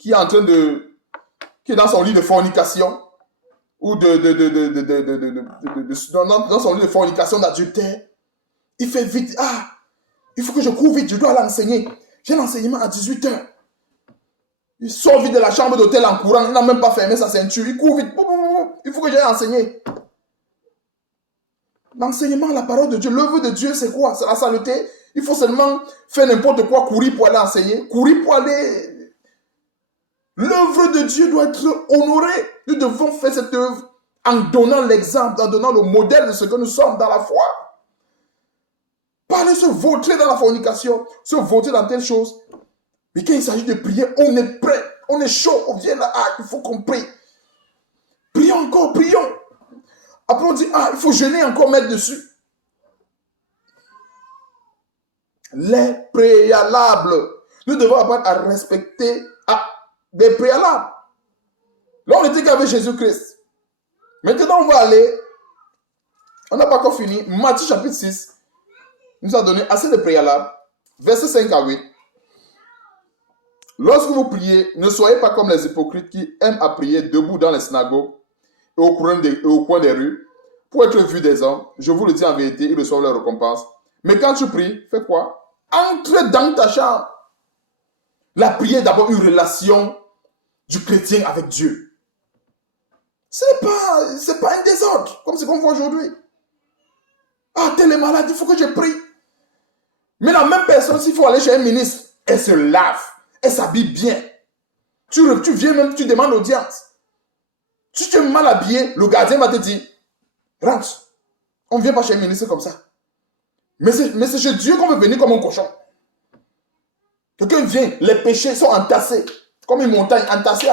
qui est en train de, qui est dans son lit de fornication, ou dans son lit de fornication, d'adultère, il fait vite, il faut que je cours vite, je dois l'enseigner. J'ai l'enseignement à 18h. Il sort vite de la chambre d'hôtel en courant, il n'a même pas fermé sa ceinture, il court vite, il faut que j'aille enseigner. L'enseignement, la parole de Dieu, l'œuvre de Dieu, c'est quoi? C'est la saluté. Il faut seulement faire n'importe quoi, courir pour aller enseigner, courir pour aller... L'œuvre de Dieu doit être honorée. Nous devons faire cette œuvre en donnant l'exemple, en donnant le modèle de ce que nous sommes dans la foi. Pas aller se vautrer dans la fornication, se vautrer dans telle chose. Mais quand il s'agit de prier, on est prêt, on est chaud, on vient là, il faut qu'on prie. Prions encore, prions. Après on dit, il faut jeûner encore, mettre dessus. Les préalables. Nous devons apprendre à respecter des préalables. Là, on était qu'avec Jésus-Christ. Maintenant, on va aller, on n'a pas encore fini, Matthieu chapitre 6 nous a donné assez de préalables. Versets 5 à 8. Lorsque vous priez, ne soyez pas comme les hypocrites qui aiment à prier debout dans les synagogues et au coin des rues pour être vus des hommes. Je vous le dis en vérité, ils reçoivent leur récompense. Mais quand tu pries, fais quoi? Entre dans ta chambre. La prière est d'abord une relation du chrétien avec Dieu. C'est pas un désordre, comme ce qu'on voit aujourd'hui. Tel est malade, il faut que je prie. Mais la même personne, s'il faut aller chez un ministre, elle se lave, elle s'habille bien. Tu viens même, tu demandes l'audience. Si tu es mal habillé, le gardien va te dire, rentre. On ne vient pas chez un ministre comme ça. Mais c'est chez Dieu qu'on veut venir comme un cochon. Quelqu'un vient, les péchés sont entassés, comme une montagne, entassés.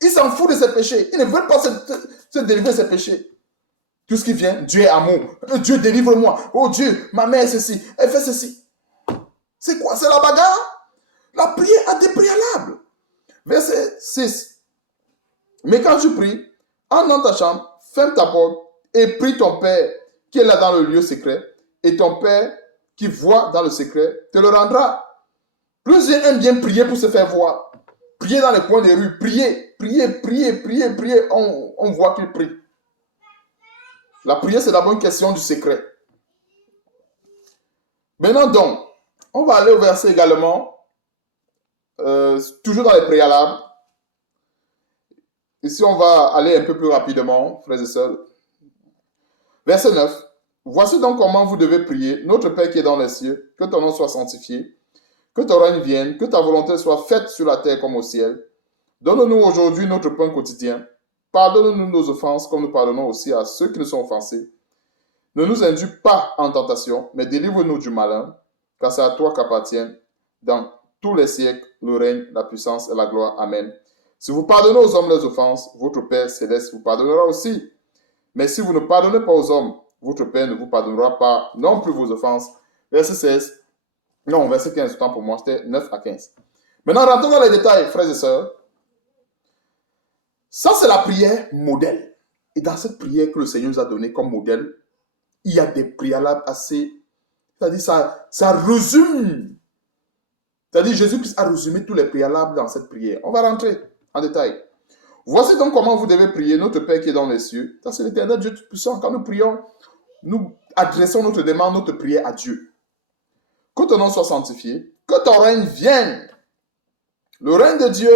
Ils s'en foutent de ces péchés. Ils ne veulent pas se délivrer de ces péchés. Tout ce qui vient, Dieu est amour. Dieu délivre-moi. Oh Dieu, ma mère est ceci, elle fait ceci. C'est quoi? C'est la bagarre? La prière a des préalables. Verset 6. Mais quand tu pries, entre dans ta chambre, ferme ta porte et prie ton Père qui est là dans le lieu secret. Et ton Père qui voit dans le secret te le rendra. Plusieurs aiment bien prier pour se faire voir. Prier dans les coins des rues. Prier. On voit qu'ils prient. La prière, c'est d'abord une question du secret. Maintenant donc, on va aller au verset également, toujours dans les préalables. Ici, on va aller un peu plus rapidement, frères et sœurs. Verset 9. Voici donc comment vous devez prier. Notre Père qui est dans les cieux, que ton nom soit sanctifié, que ton règne vienne, que ta volonté soit faite sur la terre comme au ciel. Donne-nous aujourd'hui notre pain quotidien. Pardonne-nous nos offenses comme nous pardonnons aussi à ceux qui nous sont offensés. Ne nous induis pas en tentation, mais délivre-nous du malin, car c'est à toi qu'appartiennent dans tous les siècles le règne, la puissance et la gloire. Amen. Si vous pardonnez aux hommes leurs offenses, votre Père céleste vous pardonnera aussi. Mais si vous ne pardonnez pas aux hommes, votre Père ne vous pardonnera pas non plus vos offenses. Verset 16. Non, verset 15, autant pour moi, c'était 9 à 15. Maintenant, rentrons dans les détails, frères et sœurs. Ça, c'est la prière modèle. Et dans cette prière que le Seigneur nous a donnée comme modèle, il y a des préalables assez... C'est-à-dire, ça résume. C'est-à-dire, Jésus-Christ a résumé tous les préalables dans cette prière. On va rentrer en détail. Voici donc comment vous devez prier notre Père qui est dans les cieux. Ça, c'est l'éternel Dieu Tout-Puissant. Quand nous prions, nous adressons notre demande, notre prière à Dieu. Que ton nom soit sanctifié, que ton règne vienne. Le règne de Dieu,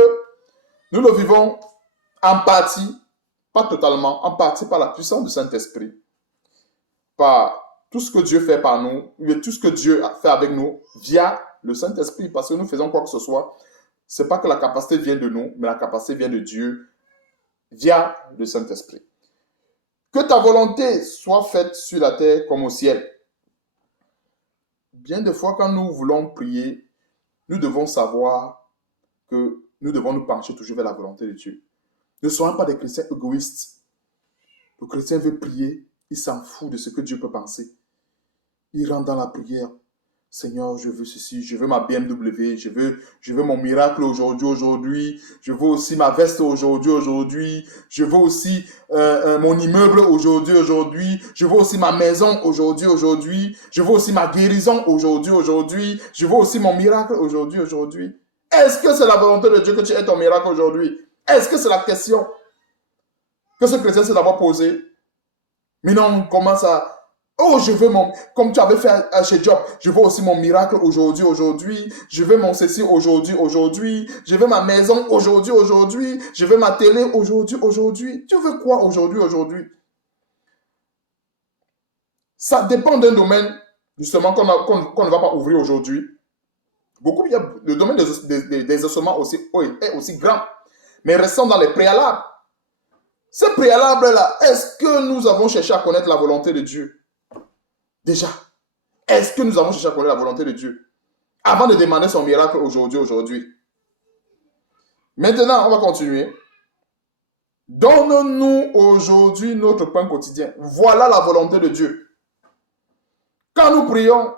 nous le vivons en partie, pas totalement, en partie par la puissance du Saint-Esprit, par tout ce que Dieu fait par nous, tout ce que Dieu a fait avec nous via le Saint-Esprit, parce que nous faisons quoi que ce soit. Ce n'est pas que la capacité vient de nous, mais la capacité vient de Dieu via le Saint-Esprit. Que ta volonté soit faite sur la terre comme au ciel. Bien des fois, quand nous voulons prier, nous devons savoir que nous devons nous pencher toujours vers la volonté de Dieu. Ne soyons pas des chrétiens égoïstes. Le chrétien veut prier, il s'en fout de ce que Dieu peut penser. Il rentre dans la prière. Seigneur, je veux ceci, je veux ma BMW, je veux mon miracle aujourd'hui, je veux aussi ma veste aujourd'hui, je veux aussi mon immeuble aujourd'hui, je veux aussi ma maison aujourd'hui, je veux aussi ma guérison aujourd'hui, je veux aussi mon miracle aujourd'hui. Est-ce que c'est la volonté de Dieu que tu aies ton miracle aujourd'hui? Est-ce que c'est la question que ce chrétien s'est d'abord posée? Mais non, on commence à... Oh, je veux mon... Comme tu avais fait chez Job, je veux aussi mon miracle aujourd'hui. Je veux mon ceci aujourd'hui. Je veux ma maison aujourd'hui. Je veux ma télé aujourd'hui. Tu veux quoi aujourd'hui? Ça dépend d'un domaine, justement, qu'on ne va pas ouvrir aujourd'hui. Beaucoup, il y a le domaine des ossements aussi, est aussi grand. Mais restons dans les préalables. Ces préalables-là, est-ce que nous avons cherché à connaître la volonté de Dieu? Déjà, est-ce que nous avons cherché à connaître la volonté de Dieu avant de demander son miracle aujourd'hui? Maintenant, on va continuer. Donne-nous aujourd'hui notre pain quotidien. Voilà la volonté de Dieu. Quand nous prions,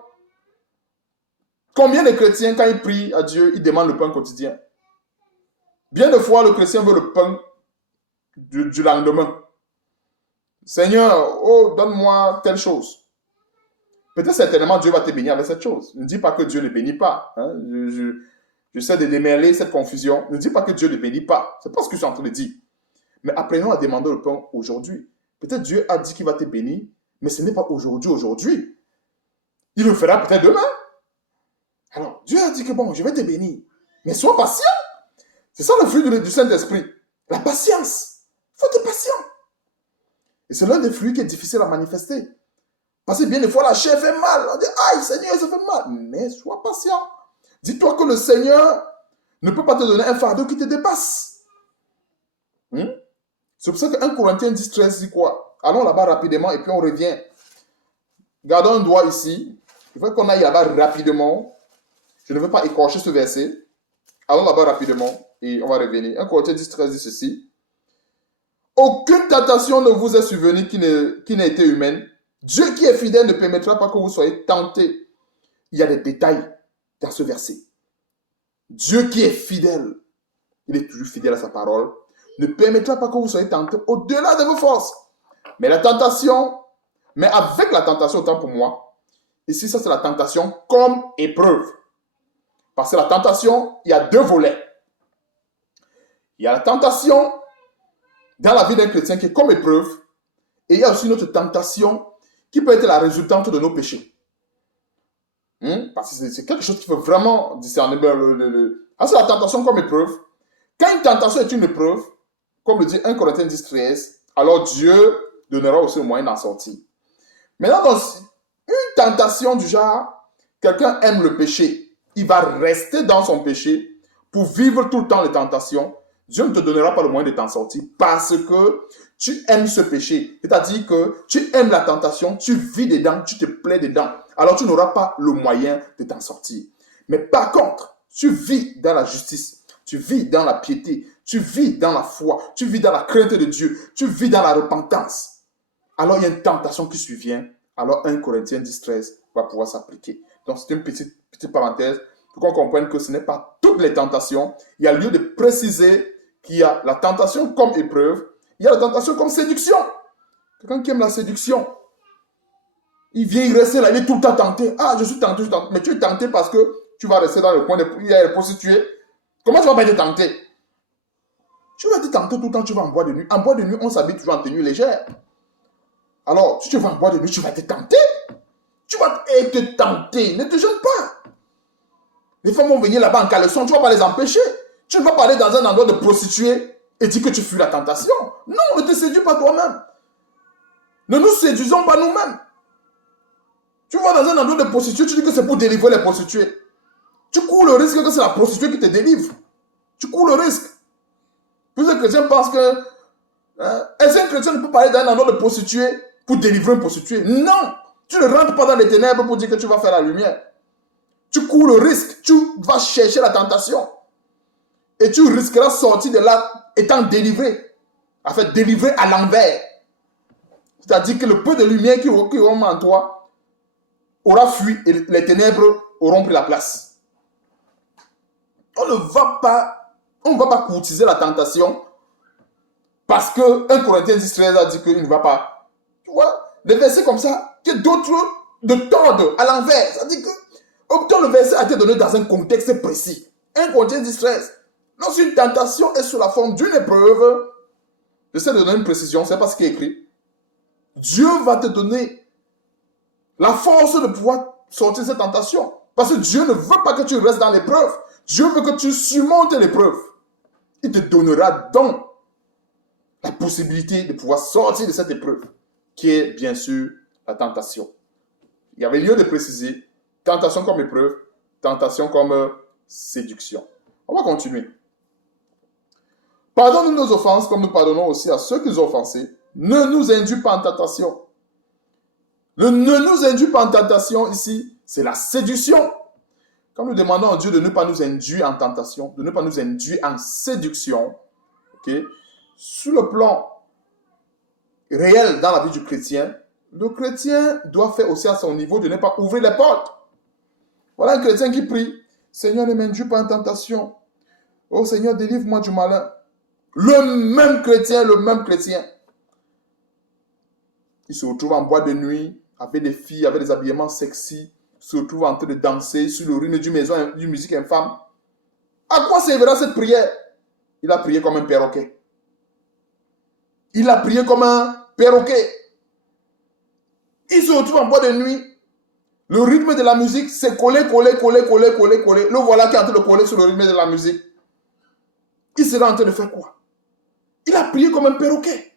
combien de chrétiens, quand ils prient à Dieu, ils demandent le pain quotidien? Bien de fois, le chrétien veut le pain du lendemain. Seigneur, oh, donne-moi telle chose. Peut-être certainement Dieu va te bénir avec cette chose. Ne dis pas que Dieu ne bénit pas. Hein? J'essaie de démêler cette confusion. Ne dis pas que Dieu ne bénit pas. C'est pas ce que je suis en train de dire. Mais apprenons à demander le pain aujourd'hui. Peut-être Dieu a dit qu'il va te bénir, mais ce n'est pas aujourd'hui. Il le fera peut-être demain. Alors, Dieu a dit que bon, je vais te bénir. Mais sois patient. C'est ça le fruit du Saint-Esprit. La patience. Il faut être patient. Et c'est l'un des fruits qui est difficile à manifester. Parce que bien des fois, la chair fait mal. On dit, aïe, Seigneur, ça fait mal. Mais sois patient. Dis-toi que le Seigneur ne peut pas te donner un fardeau qui te dépasse. C'est pour ça que 1 Corinthiens 10, 13 dit quoi? Allons là-bas rapidement et puis on revient. Gardons un doigt ici. Il faut qu'on aille là-bas rapidement. Je ne veux pas écorcher ce verset. Allons là-bas rapidement et on va revenir. 1 Corinthiens 10, 13 dit ceci. Aucune tentation ne vous est survenue qui n'ait été humaine. Dieu qui est fidèle ne permettra pas que vous soyez tentés. Il y a des détails dans ce verset. Dieu qui est fidèle, il est toujours fidèle à sa parole, ne permettra pas que vous soyez tentés au-delà de vos forces. Mais avec la tentation, autant pour moi, ici, ça c'est la tentation comme épreuve. Parce que la tentation, il y a deux volets. Il y a la tentation dans la vie d'un chrétien qui est comme épreuve, et il y a aussi notre tentation qui peut être la résultante de nos péchés. Parce que c'est quelque chose qu'il faut vraiment discerner. C'est la tentation comme épreuve. Quand une tentation est une épreuve, comme le dit 1 Corinthiens 10, 13, alors Dieu donnera aussi le moyen d'en sortir. Maintenant, dans une tentation du genre, quelqu'un aime le péché, il va rester dans son péché pour vivre tout le temps les tentations. Dieu ne te donnera pas le moyen de t'en sortir parce que tu aimes ce péché. C'est-à-dire que tu aimes la tentation, tu vis dedans, tu te plais dedans. Alors tu n'auras pas le moyen de t'en sortir. Mais par contre, tu vis dans la justice, tu vis dans la piété, tu vis dans la foi, tu vis dans la crainte de Dieu, tu vis dans la repentance. Alors il y a une tentation qui survient. Alors 1 Corinthiens 10, 13 va pouvoir s'appliquer. Donc c'est une petite parenthèse pour qu'on comprenne que ce n'est pas toutes les tentations. Il y a lieu de préciser qu'il y a la tentation comme épreuve, il y a la tentation comme séduction. Quelqu'un qui aime la séduction, il vient, il reste là, il est tout le temps tenté. Ah, je suis tenté. Mais tu es tenté parce que tu vas rester dans le coin, il y a les prostituées. Comment tu vas pas être tenté? Tu vas être tenté tout le temps, tu vas en boîte de nuit. En boîte de nuit, on s'habille toujours en tenue légère. Alors, si tu vas en boîte de nuit, tu vas être tenté. Tu vas être tenté. Ne te gêne pas. Les femmes vont venir là-bas en caleçon, tu ne vas pas les empêcher. Tu ne vas pas aller dans un endroit de prostituée et dire que tu fuis la tentation. Non, ne te séduis pas toi-même. Ne nous séduisons pas nous-mêmes. Tu vas dans un endroit de prostituée, tu dis que c'est pour délivrer les prostituées. Tu cours le risque que c'est la prostituée qui te délivre. Tu cours le risque. Plusieurs chrétiens pensent que est-ce qu'un chrétien ne peut pas aller dans un endroit de prostituée pour délivrer une prostituée? Non. Tu ne rentres pas dans les ténèbres pour dire que tu vas faire la lumière. Tu cours le risque. Tu vas chercher la tentation. Et tu risqueras de sortir de là étant délivré. En fait, délivré à l'envers. C'est-à-dire que le peu de lumière qui aura en toi aura fui et les ténèbres auront pris la place. On ne va pas courtiser la tentation parce que 1 Corinthiens 10, 13 a dit qu'il ne va pas. Tu vois, des versets comme ça, que d'autres de tordent à l'envers. C'est-à-dire que le verset a été donné dans un contexte précis. 1 Corinthiens 10:13. Lorsqu'une tentation est sous la forme d'une épreuve, j'essaie de donner une précision, c'est pas ce qui est écrit. Dieu va te donner la force de pouvoir sortir de cette tentation. Parce que Dieu ne veut pas que tu restes dans l'épreuve. Dieu veut que tu surmontes l'épreuve. Il te donnera donc la possibilité de pouvoir sortir de cette épreuve, qui est bien sûr la tentation. Il y avait lieu de préciser, tentation comme épreuve, tentation comme séduction. On va continuer. Pardonne-nous nos offenses comme nous pardonnons aussi à ceux qui nous ont offensés. Ne nous induis pas en tentation. Le ne nous induis pas en tentation ici, c'est la séduction. Quand nous demandons à Dieu de ne pas nous induire en tentation, de ne pas nous induire en séduction, okay, sur le plan réel dans la vie du chrétien, le chrétien doit faire aussi à son niveau de ne pas ouvrir les portes. Voilà un chrétien qui prie, Seigneur, ne m'induis pas en tentation. Oh Seigneur, délivre-moi du malin. Le même chrétien, il se retrouve en boîte de nuit, avec des filles, avec des habillements sexy, se retrouve en train de danser sur le rythme d'une musique infâme. À quoi servira cette prière? Il a prié comme un perroquet. Il a prié comme un perroquet. Il se retrouve en boîte de nuit. Le rythme de la musique, c'est coller. Le voilà qui est en train de coller sur le rythme de la musique. Il sera en train de faire quoi? Il a prié comme un perroquet.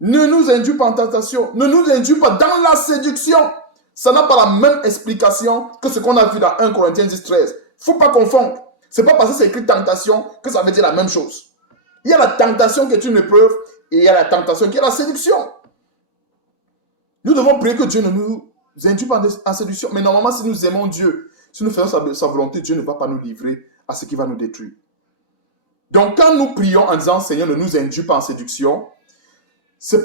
Ne nous induis pas en tentation. Ne nous induis pas dans la séduction. Ça n'a pas la même explication que ce qu'on a vu dans 1 Corinthiens 10:13. Il ne faut pas confondre. Ce n'est pas parce que c'est écrit tentation que ça veut dire la même chose. Il y a la tentation qui est une épreuve et il y a la tentation qui est la séduction. Nous devons prier que Dieu ne nous induise pas en séduction. Mais normalement, si nous aimons Dieu, si nous faisons sa volonté, Dieu ne va pas nous livrer à ce qui va nous détruire. Donc, quand nous prions en disant Seigneur, ne nous induis pas en séduction, c'est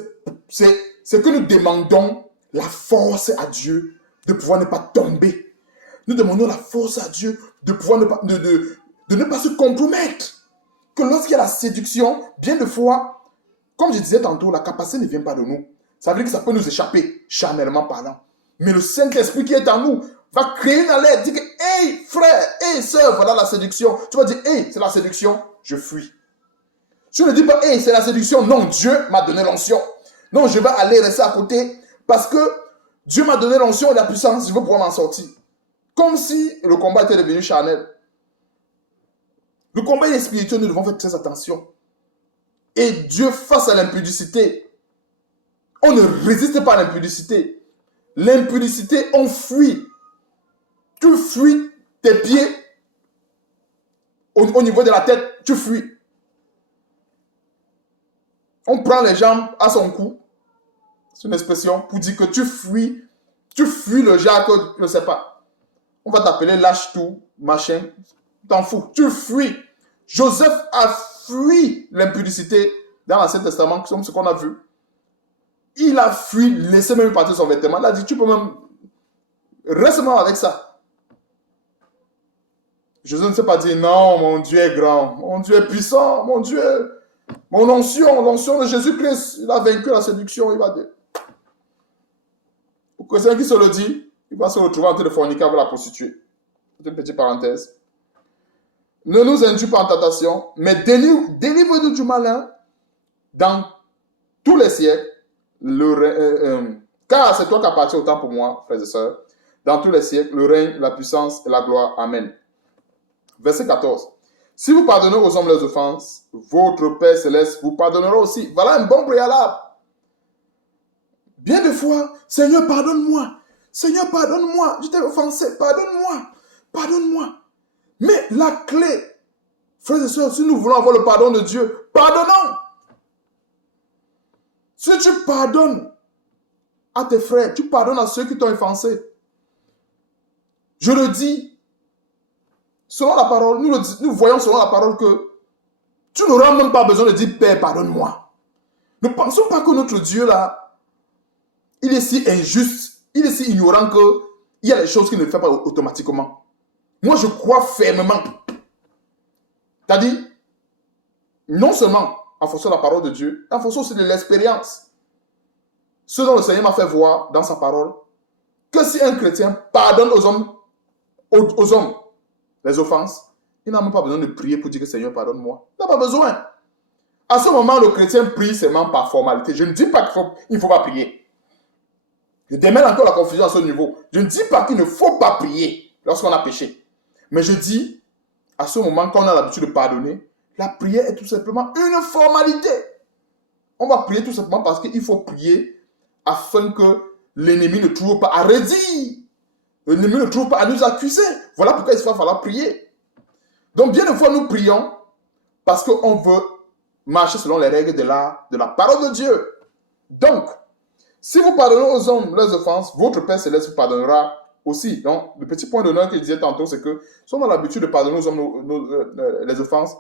que nous demandons la force à Dieu de pouvoir ne pas tomber. Nous demandons la force à Dieu de pouvoir ne pas se compromettre. Que lorsqu'il y a la séduction, bien de fois, comme je disais tantôt, la capacité ne vient pas de nous. Ça veut dire que ça peut nous échapper, charnellement parlant. Mais le Saint-Esprit qui est en nous va créer une alerte, dire que, hey frère, hey sœur, voilà la séduction. Tu vas dire, hey, c'est la séduction, je fuis. Tu ne dis pas, hey, c'est la séduction. Non, Dieu m'a donné l'onction. Non, je vais aller rester à côté parce que Dieu m'a donné l'onction et la puissance, je veux pouvoir m'en sortir. Comme si le combat était devenu charnel. Le combat est spirituel, nous devons faire très attention. Et Dieu, face à l'impudicité, on ne résiste pas à l'impudicité. L'impudicité, on fuit. Tu fuis tes pieds au niveau de la tête, tu fuis. On prend les jambes à son cou. C'est une expression pour dire que tu fuis le genre que je ne sais pas. On va t'appeler lâche tout, machin. T'en fous. Tu fuis. Joseph a fui l'impudicité dans l'Ancien Testament, comme ce qu'on a vu. Il a fui, laissé même partir son vêtement. Il a dit, tu peux même... Reste même avec ça. Joseph ne s'est pas dit, non, mon Dieu est grand. Mon Dieu est puissant. Mon Dieu... Mon l'onction de Jésus-Christ, il a vaincu la séduction, il va dire. Pour quelqu'un qui se le dit, il va se retrouver en train de forniquer avec la prostituée. C'est une petite parenthèse. Ne nous induis pas en tentation, mais délivre-nous du malin dans tous les siècles. Car c'est toi qui appartiens autant pour moi, frères et sœurs. Dans tous les siècles, le règne, la puissance et la gloire. Amen. Verset 14. Si vous pardonnez aux hommes leurs offenses, votre Père Céleste vous pardonnera aussi. Voilà un bon préalable. Bien des fois, Seigneur, pardonne-moi. Seigneur, pardonne-moi. Je t'ai offensé. Pardonne-moi. Pardonne-moi. Mais la clé, frères et sœurs, si nous voulons avoir le pardon de Dieu, pardonnons. Si tu pardonnes à tes frères, tu pardonnes à ceux qui t'ont offensé. Je le dis. Selon la parole, nous voyons selon la parole que tu n'auras même pas besoin de dire Père, pardonne-moi. Ne pensons pas que notre Dieu là, il est si injuste, il est si ignorant qu'il y a des choses qu'il ne fait pas automatiquement. Moi, je crois fermement. C'est-à-dire, non seulement en fonction de la parole de Dieu, en fonction aussi de l'expérience. Ce dont le Seigneur m'a fait voir dans sa parole, que si un chrétien pardonne aux hommes, les offenses, il n'a même pas besoin de prier pour dire que Seigneur, pardonne-moi. Il n'a pas besoin. À ce moment, le chrétien prie seulement par formalité. Je ne dis pas qu'il ne faut pas prier. Je démêle encore la confusion à ce niveau. Je ne dis pas qu'il ne faut pas prier lorsqu'on a péché. Mais je dis, à ce moment, quand on a l'habitude de pardonner, la prière est tout simplement une formalité. On va prier tout simplement parce qu'il faut prier afin que l'ennemi ne trouve pas à redire. L'ennemi ne trouve pas à nous accuser. Voilà pourquoi il va falloir prier. Donc, bien des fois, nous prions parce qu'on veut marcher selon les règles de la parole de Dieu. Donc, si vous pardonnez aux hommes leurs offenses, votre Père Céleste vous pardonnera aussi. Donc, le petit point d'honneur que je disais tantôt, c'est que si on a l'habitude de pardonner aux hommes les offenses,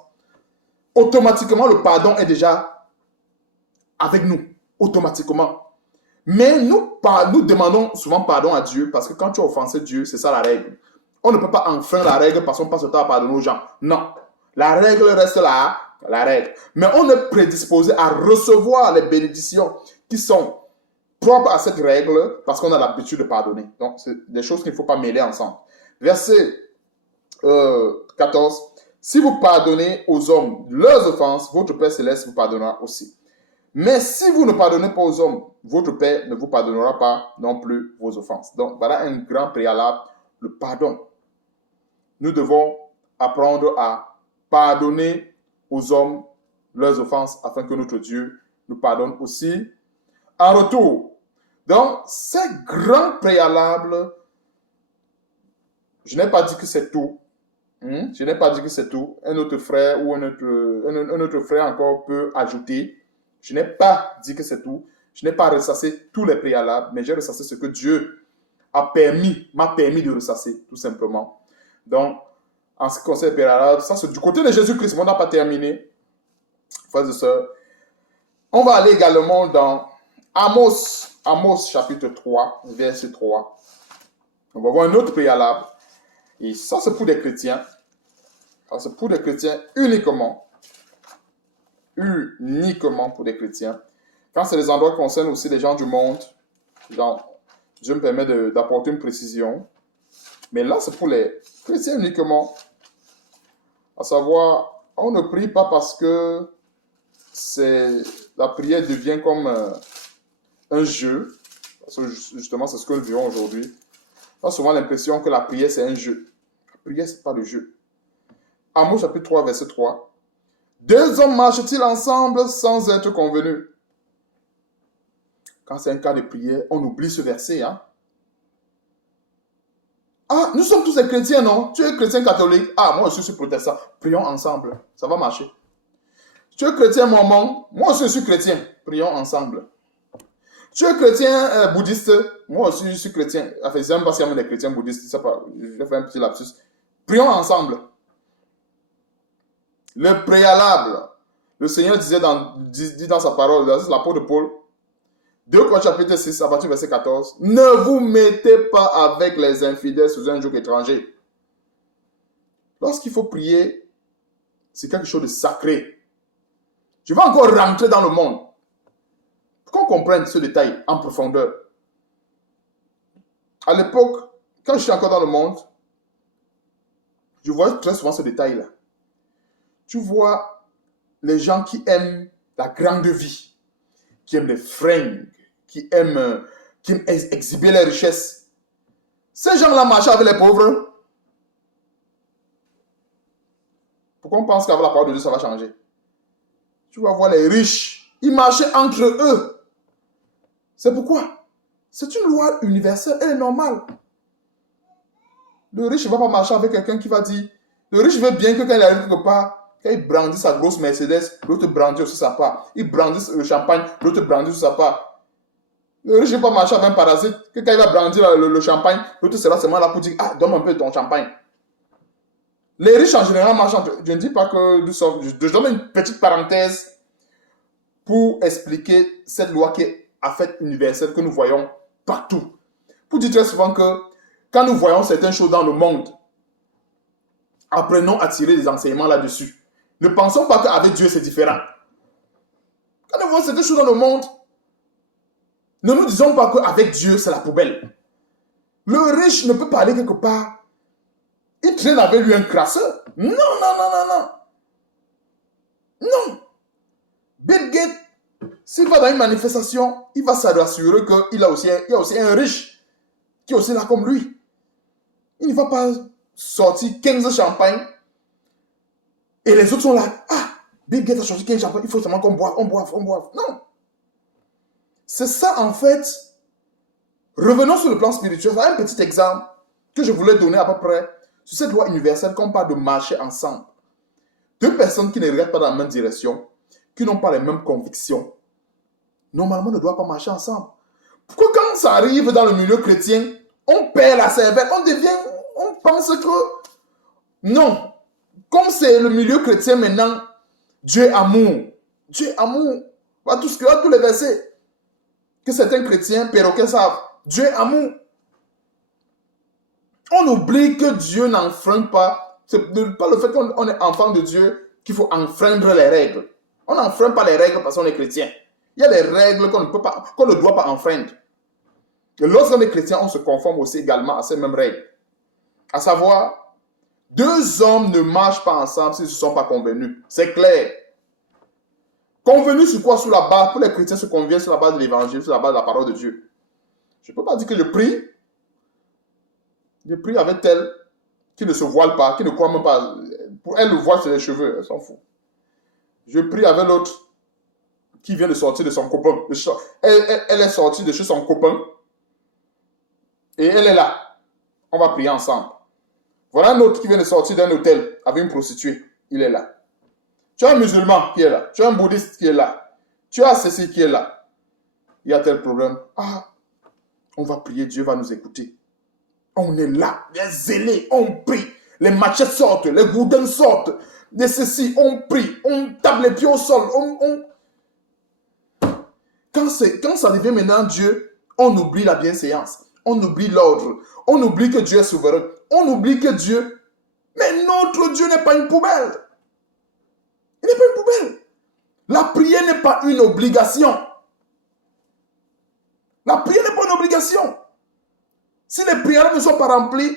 automatiquement, le pardon est déjà avec nous. Automatiquement. Mais nous demandons souvent pardon à Dieu parce que quand tu as offensé Dieu, c'est ça la règle. On ne peut pas enfreindre la règle parce qu'on passe le temps à pardonner aux gens. Non. La règle reste là, la règle. Mais on est prédisposé à recevoir les bénédictions qui sont propres à cette règle parce qu'on a l'habitude de pardonner. Donc, c'est des choses qu'il ne faut pas mêler ensemble. Verset 14. Si vous pardonnez aux hommes leurs offenses, votre Père Céleste vous pardonnera aussi. Mais si vous ne pardonnez pas aux hommes, votre Père ne vous pardonnera pas non plus vos offenses. Donc, voilà un grand préalable, le pardon. Nous devons apprendre à pardonner aux hommes leurs offenses afin que notre Dieu nous pardonne aussi en retour. Donc, ces grands préalables, je n'ai pas dit que c'est tout. Je n'ai pas dit que c'est tout. Un autre frère ou un autre frère encore peut ajouter. Je n'ai pas dit que c'est tout. Je n'ai pas ressassé tous les préalables, mais j'ai ressassé ce que Dieu m'a permis de ressasser, tout simplement. Donc, en ce qui concerne les préalables, ça c'est du côté de Jésus-Christ, mais on n'a pas terminé. Frères et sœurs, on va aller également dans Amos chapitre 3, verset 3. On va voir un autre préalable. Et ça, c'est pour des chrétiens. Ça, c'est pour des chrétiens uniquement. Uniquement pour des chrétiens. Quand c'est des endroits qui concernent aussi les gens du monde, je me permets d'apporter une précision. Mais là, c'est pour les chrétiens uniquement. À savoir, on ne prie pas parce que la prière devient comme un jeu. Parce que justement, c'est ce que nous vivons aujourd'hui. On a souvent l'impression que la prière, c'est un jeu. La prière, ce n'est pas le jeu. Amos chapitre 3, verset 3. Deux hommes marchent-ils ensemble sans être convenus? Quand c'est un cas de prière, on oublie ce verset. Ah, nous sommes tous des chrétiens, non? Tu es chrétien catholique. Ah, moi aussi je suis protestant. Prions ensemble. Ça va marcher. Tu es chrétien mormon. Moi aussi je suis chrétien. Prions ensemble. Tu es chrétien bouddhiste. Moi aussi je suis chrétien. Enfin, je n'aime pas s'il y a des chrétiens bouddhistes. Je vais faire un petit lapsus. Prions ensemble. Le préalable. Le Seigneur dit dans sa parole, l'apôtre Paul, 2 Corinthiens chapitre 6, à partir du verset 14, ne vous mettez pas avec les infidèles sous un joug étranger. Lorsqu'il faut prier, c'est quelque chose de sacré. Je vais encore rentrer dans le monde. Pour qu'on comprenne ce détail en profondeur. À l'époque, quand je suis encore dans le monde, je vois très souvent ce détail-là. Tu vois les gens qui aiment la grande vie, qui aiment les fringues, qui aiment exhiber les richesses. Ces gens-là marchent avec les pauvres. Pourquoi on pense qu'avec la parole de Dieu, ça va changer? Tu vas voir les riches, ils marchaient entre eux. C'est pourquoi? C'est une loi universelle, elle est normale. Le riche ne va pas marcher avec quelqu'un qui va dire, le riche veut bien que quand il arrive quelque part, quand il brandit sa grosse Mercedes, l'autre brandit aussi sa part. Il brandit le champagne, l'autre brandit aussi sa part. Le riche ne va pas marcher avec un parasite, que quand il va brandir le champagne, l'autre sera seulement là pour dire, ah, donne un peu de ton champagne. Les riches en général marchent entre eux. Je ne dis pas que nous sommes... Je donne une petite parenthèse pour expliquer cette loi qui est en fait universelle, que nous voyons partout. Pour dire très souvent que quand nous voyons certaines choses dans le monde, apprenons à tirer des enseignements là-dessus. Ne pensons pas qu'avec Dieu c'est différent. Quand nous voyons certaines choses dans le monde, ne nous disons pas qu'avec Dieu c'est la poubelle. Le riche ne peut pas aller quelque part Il traîne avec lui un crasseur. Non, non, non, non, non. Non. Bill Gates, s'il va dans une manifestation, il va s'assurer qu'il y a aussi un riche qui est aussi là comme lui. Il ne va pas sortir 15 champagnes et les autres sont là. Ah, Bill Gates a sorti 15 champagnes, il faut seulement qu'on boive, on boive, on boive. Non. C'est ça en fait. Revenons sur le plan spirituel. Un petit exemple que je voulais donner à peu près sur cette loi universelle qu'on parle de marcher ensemble. Deux personnes qui ne regardent pas dans la même direction, qui n'ont pas les mêmes convictions, normalement ne doivent pas marcher ensemble. Pourquoi quand ça arrive dans le milieu chrétien, on perd la cervelle, on pense que non. Comme c'est le milieu chrétien maintenant, Dieu est amour. Dieu est amour. Voilà tous les versets que certains chrétiens perroquets savent. Dieu est amour. On oublie que Dieu n'enfreint pas. C'est pas le fait qu'on est enfant de Dieu qu'il faut enfreindre les règles. On n'enfreint pas les règles parce qu'on est chrétien. Il y a des règles qu'on ne doit pas enfreindre. Et lorsqu'on est chrétien, on se conforme aussi également à ces mêmes règles. À savoir, deux hommes ne marchent pas ensemble s'ils ne se sont pas convenus. C'est clair. Convenus sur quoi? Sur la base, pour les chrétiens se conviennent sur la base de l'évangile, sur la base de la parole de Dieu. Je ne peux pas dire que je prie. Je prie avec elle qui ne se voile pas, qui ne croit même pas. Pour elle, le voile, c'est les cheveux. Elle s'en fout. Je prie avec l'autre qui vient de sortir de son copain. Elle est sortie de chez son copain. Et elle est là. On va prier ensemble. Voilà un autre qui vient de sortir d'un hôtel avec une prostituée. Il est là. Tu as un musulman qui est là. Tu as un bouddhiste qui est là. Tu as ceci qui est là. Il y a tel problème. Ah, on va prier, Dieu va nous écouter. On est là, les zélés, on prie. Les machettes sortent, les gourdins sortent. De ceci, on prie. On tape les pieds au sol. Quand ça devient maintenant Dieu, on oublie la bienséance. On oublie l'ordre. On oublie que Dieu est souverain. On oublie que Dieu... Mais notre Dieu n'est pas une poubelle. Il n'est pas une poubelle. La prière n'est pas une obligation. La prière n'est pas une obligation. Si les préalables ne sont pas remplis,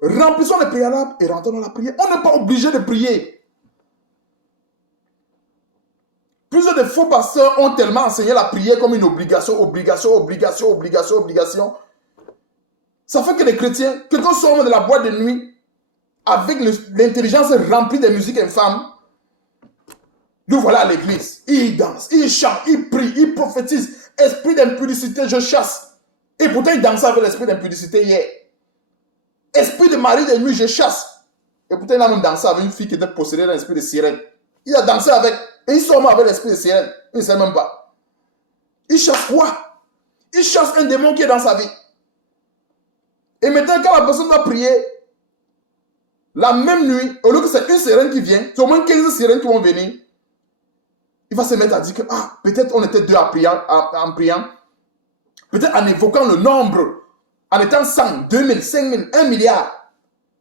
remplissons les préalables et rentrons dans la prière. On n'est pas obligé de prier. Plusieurs de faux pasteurs ont tellement enseigné la prière comme une obligation. Ça fait que les chrétiens, quelqu'un sort de la boîte de nuit avec l'intelligence remplie de musiques infâmes, nous voilà à l'église. Il danse, il chante, il prie, il prophétise. Esprit d'impudicité, je chasse. Et pourtant, il dansait avec l'esprit d'impudicité hier. Esprit de mari de nuit, je chasse. Et pourtant, il a même dansé avec une fille qui était possédée d'un esprit de sirène. Il a dansé avec, et il sort même avec l'esprit de sirène. Il ne sait même pas. Il chasse quoi? Il chasse un démon qui est dans sa vie. Et maintenant, quand la personne va prier, la même nuit, au lieu que c'est une sirène qui vient, c'est au moins 15 sirènes qui vont venir. Il va se mettre à dire que, ah, peut-être on était deux en priant. Peut-être en évoquant le nombre, en étant 100, 2000, 5000, 1 milliard,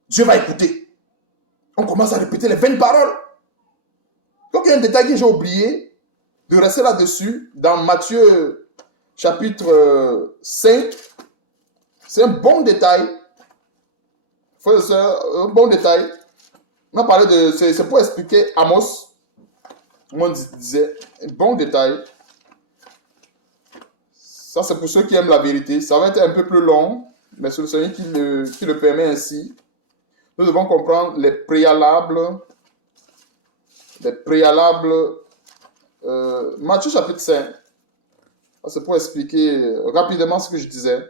Dieu va écouter. On commence à répéter les 20 paroles. Donc il y a un détail que j'ai oublié de rester là-dessus, dans Matthieu chapitre 5. C'est un bon détail. C'est un bon détail. On a parlé de... C'est pour expliquer Amos. On disait, un bon détail. Ça, c'est pour ceux qui aiment la vérité. Ça va être un peu plus long, mais c'est le Seigneur qui le permet ainsi. Nous devons comprendre les préalables. Matthieu chapitre 5. C'est pour expliquer rapidement ce que je disais.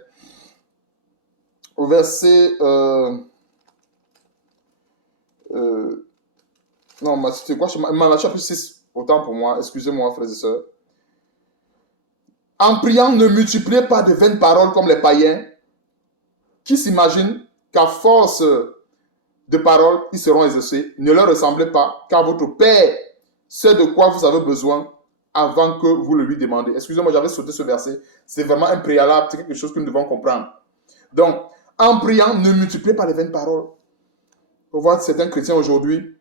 Au verset... non, c'était quoi? Matthieu chapitre 6. Autant pour moi. Excusez-moi, frères et sœurs. En priant, ne multipliez pas de vaines paroles comme les païens qui s'imaginent qu'à force de paroles, ils seront exaucés. Ne leur ressemblez pas, car votre Père sait de quoi vous avez besoin avant que vous le lui demandez. Excusez-moi, j'avais sauté ce verset. C'est vraiment un préalable, c'est quelque chose que nous devons comprendre. Donc, en priant, ne multipliez pas les vaines paroles. Vous voyez certains chrétiens aujourd'hui,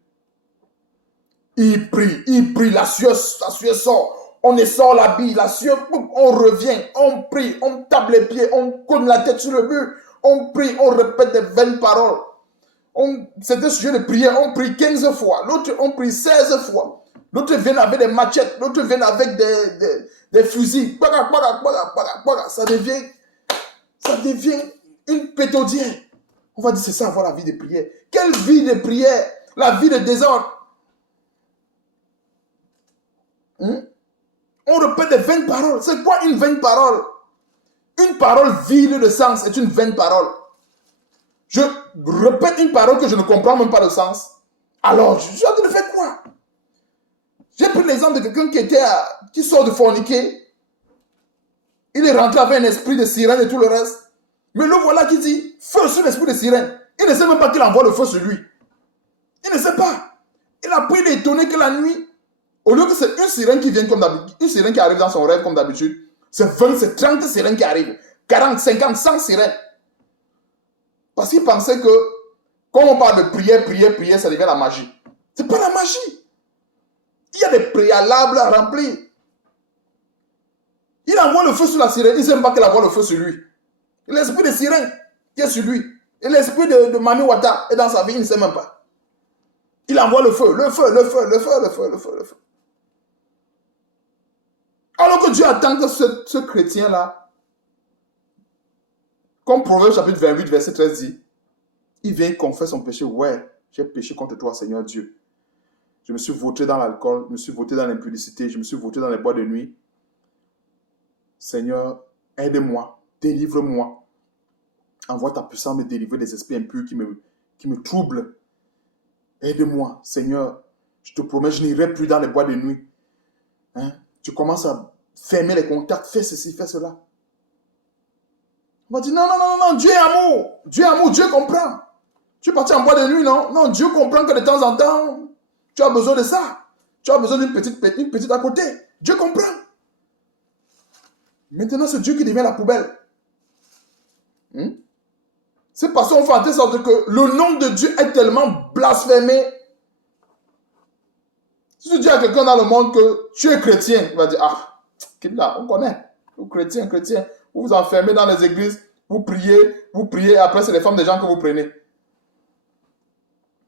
ils prient, la sueur sort. On sort la bille, la sueur, on revient, on prie, on tape les pieds, on cogne la tête sur le mur. On prie, on répète des vaines paroles. C'était sujet de prière, on prie 15 fois. L'autre, on prie 16 fois. L'autre vient avec des machettes. L'autre vient avec des fusils. Ça devient une pétaudière. On va dire, c'est ça, avoir la vie de prière. Quelle vie de prière? La vie de désordre. On répète des vaines paroles. C'est quoi une vaine parole? Une parole vide de sens est une vaine parole. Je répète une parole que je ne comprends même pas le sens. Alors, je suis en train de faire quoi? J'ai pris l'exemple de quelqu'un qui sort de forniquer. Il est rentré avec un esprit de sirène et tout le reste. Mais le voilà qui dit, feu sur l'esprit de sirène. Il ne sait même pas qu'il envoie le feu sur lui. Il ne sait pas. Il a pris l'étonné que la nuit, au lieu que c'est une sirène qui vient comme d'habitude, une sirène qui arrive dans son rêve comme d'habitude, c'est 20, c'est 30 sirènes qui arrivent. 40, 50, 100 sirènes. Parce qu'il pensait que, quand on parle de prière, ça devient la magie. Ce n'est pas la magie. Il y a des préalables à remplir. Il envoie le feu sur la sirène, il ne sait même pas qu'il envoie le feu sur lui. L'esprit de sirène qui est sur lui. Et l'esprit de Mami Wata est dans sa vie, il ne sait même pas. Il envoie le feu. Alors que Dieu attend que ce chrétien-là, comme Proverbe chapitre 28, verset 13 dit, il vient confesser son péché. Ouais, j'ai péché contre toi, Seigneur Dieu. Je me suis vautré dans l'alcool, je me suis vautré dans l'impudicité, je me suis vautré dans les bois de nuit. Seigneur, aide-moi, délivre-moi. Envoie ta puissance me délivrer des esprits impurs qui me troublent. Aide-moi, Seigneur. Je te promets, je n'irai plus dans les bois de nuit. Tu commences à fermer les contacts, fais ceci, fais cela. On va dire, non, Dieu est amour. Dieu est amour, Dieu comprend. Tu es parti en bois de nuit, non? Non, Dieu comprend que de temps en temps, tu as besoin de ça. Tu as besoin d'une petite à côté. Dieu comprend. Maintenant, c'est Dieu qui devient la poubelle. C'est parce qu'on fait en telle sorte que le nom de Dieu est tellement blasphémé. Si tu dis à quelqu'un dans le monde que tu es chrétien, il va dire, là, on connaît. Vous chrétien, vous vous enfermez dans les églises, vous priez, après c'est les femmes des gens que vous prenez.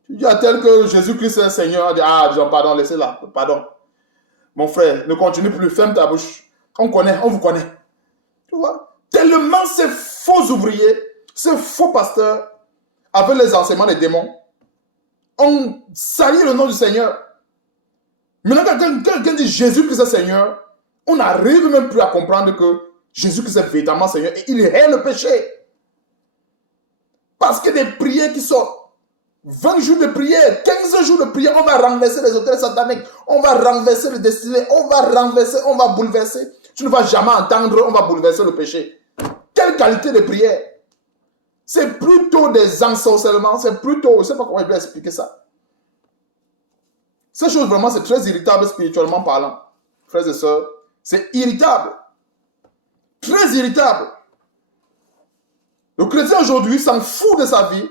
Tu dis à tel que Jésus-Christ est Seigneur, on dit, Jean, pardon, laissez-la, pardon. Mon frère, ne continue plus, ferme ta bouche. On vous connaît. Tu vois? Tellement ces faux ouvriers, ces faux pasteurs, avec les enseignements des démons, on salit le nom du Seigneur. Maintenant, quand quelqu'un dit Jésus-Christ est Seigneur, on n'arrive même plus à comprendre que Jésus-Christ est véritablement Seigneur et il hait le péché. Parce que des prières qui sortent, 20 jours de prière, 15 jours de prière, on va renverser les autels sataniques, on va renverser les destinés, on va bouleverser. Tu ne vas jamais entendre, on va bouleverser le péché. Quelle qualité de prière? C'est plutôt des ensorcellements, c'est plutôt, je ne sais pas comment je peux expliquer ça. Ces choses vraiment, c'est très irritable spirituellement parlant. Frères et sœurs, c'est irritable. Très irritable. Le chrétien aujourd'hui s'en fout de sa vie.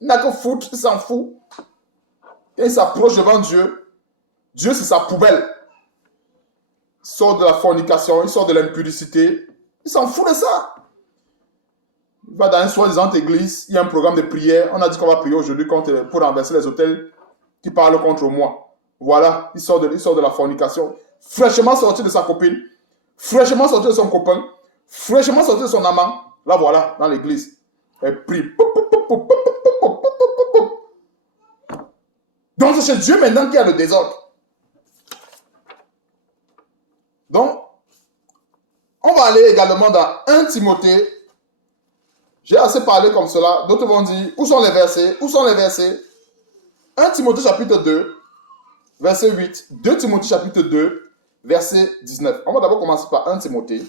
Il n'a que foutre, il s'en fout. Et il s'approche devant Dieu. Dieu, c'est sa poubelle. Il sort de la fornication, il sort de l'impudicité. Il s'en fout de ça. Il va dans une soi-disant église, il y a un programme de prière. On a dit qu'on va prier aujourd'hui pour renverser les autels qui parlent contre moi. Voilà, il sort de la fornication. Fraîchement sorti de sa copine, fraîchement sorti de son copain, fraîchement sorti de son amant. Là, voilà, dans l'église. Elle prie. Donc, c'est chez Dieu maintenant qu'il y a le désordre. Donc, on va aller également dans 1 Timothée. J'ai assez parlé comme cela. D'autres vont dire, où sont les versets? 1 Timothée chapitre 2, verset 8. 2 Timothée chapitre 2, verset 19. On va d'abord commencer par 1 Timothée.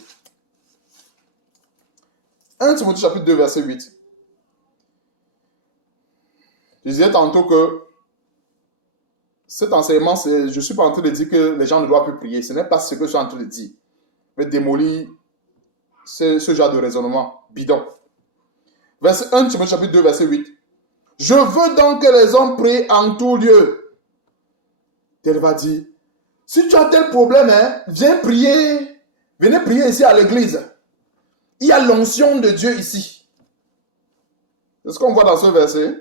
1 Timothée chapitre 2, verset 8. Je disais tantôt que cet enseignement, je ne suis pas en train de dire que les gens ne doivent plus prier. Ce n'est pas ce que je suis en train de dire. Je vais démolir ce genre de raisonnement bidon. Verset 1 Timothée chapitre 2, verset 8. Je veux donc que les hommes prient en tout lieu. Elle va dire, si tu as tel problème, viens prier. Venez prier ici à l'église. Il y a l'onction de Dieu ici. C'est ce qu'on voit dans ce verset.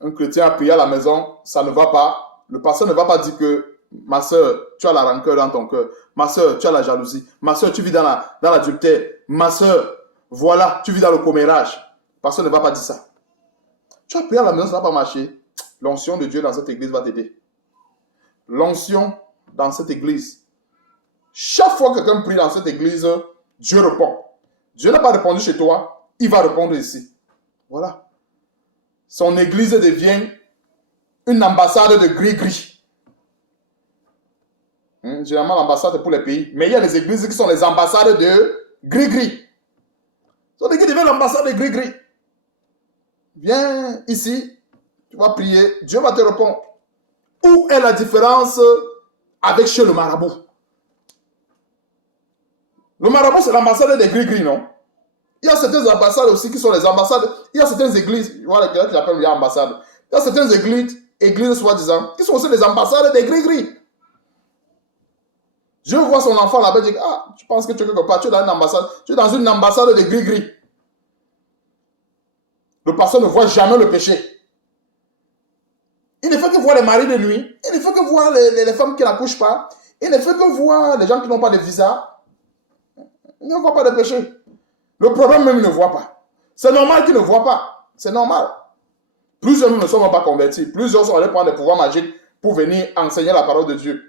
Un chrétien a prié à la maison, ça ne va pas. Le pasteur ne va pas dire que ma soeur, tu as la rancœur dans ton cœur. Ma soeur, tu as la jalousie. Ma soeur, tu vis dans l'adultère. Ma soeur, voilà, tu vis dans le commérage. Le pasteur ne va pas dire ça. Tu as prié à la maison, ça ne va pas marcher. L'onction de Dieu dans cette église va t'aider. L'onction dans cette église. Chaque fois que quelqu'un prie dans cette église, Dieu répond. Dieu n'a pas répondu chez toi, il va répondre ici. Voilà. Son église devient une ambassade de gris-gris. Généralement, l'ambassade est pour les pays. Mais il y a les églises qui sont les ambassades de gris-gris. Son église devient l'ambassade de gris-gris. Viens ici, tu vas prier, Dieu va te répondre. Où est la différence avec chez le marabout? Le marabout, c'est l'ambassade des gris-gris, non? Il y a certaines ambassades aussi qui sont les ambassades. Il y a certaines églises, voilà, qui l'appellent ambassade. Il y a certaines églises soi-disant, qui sont aussi les ambassades des gris-gris. Je vois son enfant là-bas et dis, ah, tu penses que tu es quelque part, tu es dans une ambassade, tu es dans une ambassade de gris-gris. Le pasteur ne voit jamais le péché. Il ne fait que voir les maris de nuit, il ne fait que voir les femmes qui n'accouchent pas, il ne fait que voir les gens qui n'ont pas de visa. Il ne voit pas de péché. Le problème même, il ne voit pas. C'est normal qu'il ne voit pas. C'est normal. Plusieurs ne sont pas convertis. Plusieurs sont allés prendre des pouvoirs magiques pour venir enseigner la parole de Dieu.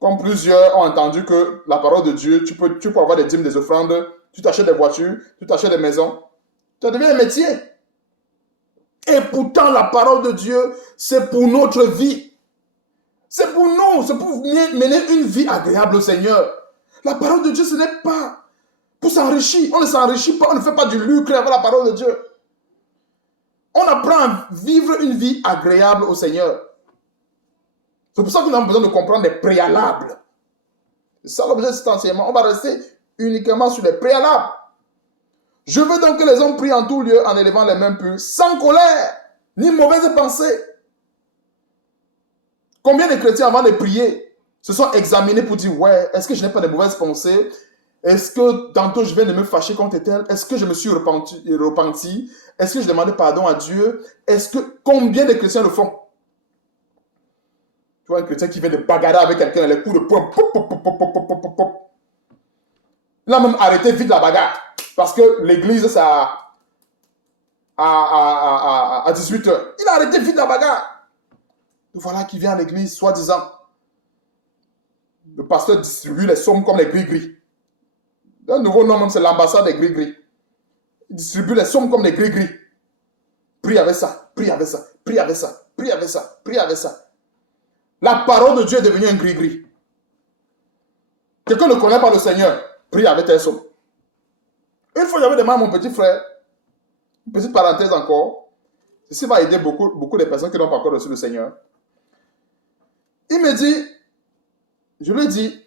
Comme plusieurs ont entendu que la parole de Dieu, tu peux avoir des dîmes, des offrandes, tu t'achètes des voitures, tu t'achètes des maisons. Ça devient un métier. Et pourtant, la parole de Dieu, c'est pour notre vie. C'est pour nous, c'est pour mener une vie agréable au Seigneur. La parole de Dieu, ce n'est pas pour s'enrichir. On ne s'enrichit pas, on ne fait pas du lucre avec la parole de Dieu. On apprend à vivre une vie agréable au Seigneur. C'est pour ça que nous avons besoin de comprendre les préalables. C'est ça l'objet de cet enseignement. On va rester uniquement sur les préalables. Je veux donc que les hommes prient en tout lieu en élevant les mains pures, sans colère, ni mauvaise pensée. Combien de chrétiens avant de prier se sont examinés pour dire, ouais, est-ce que je n'ai pas de mauvaises pensées? Est-ce que tantôt je viens de me fâcher contre tel? Est-ce que je me suis repenti? Est-ce que je demande pardon à Dieu? Combien de chrétiens le font? Tu vois un chrétien qui vient de bagarrer avec quelqu'un, les coups de poing, pop, pop, pop, pop, pop, pop, pop, pop. Il a même arrêté vite la bagarre. Parce que l'église, ça à 18h. Il a arrêté vite la bagarre. Voilà qui vient à l'église, soi-disant. Le pasteur distribue les sommes comme les gris-gris. Un nouveau nom, même, c'est l'ambassade des gris-gris. Il distribue les sommes comme les gris-gris. Prie avec ça, prie avec ça, prie avec ça, prie avec ça, prie avec ça. La parole de Dieu est devenue un gris-gris. Quelqu'un ne connaît pas le Seigneur, prie avec tes sommes. Une fois, j'avais demandé à mon petit frère, une petite parenthèse encore, ceci va aider beaucoup de personnes qui n'ont pas encore reçu le Seigneur. Il me dit, je lui ai dit,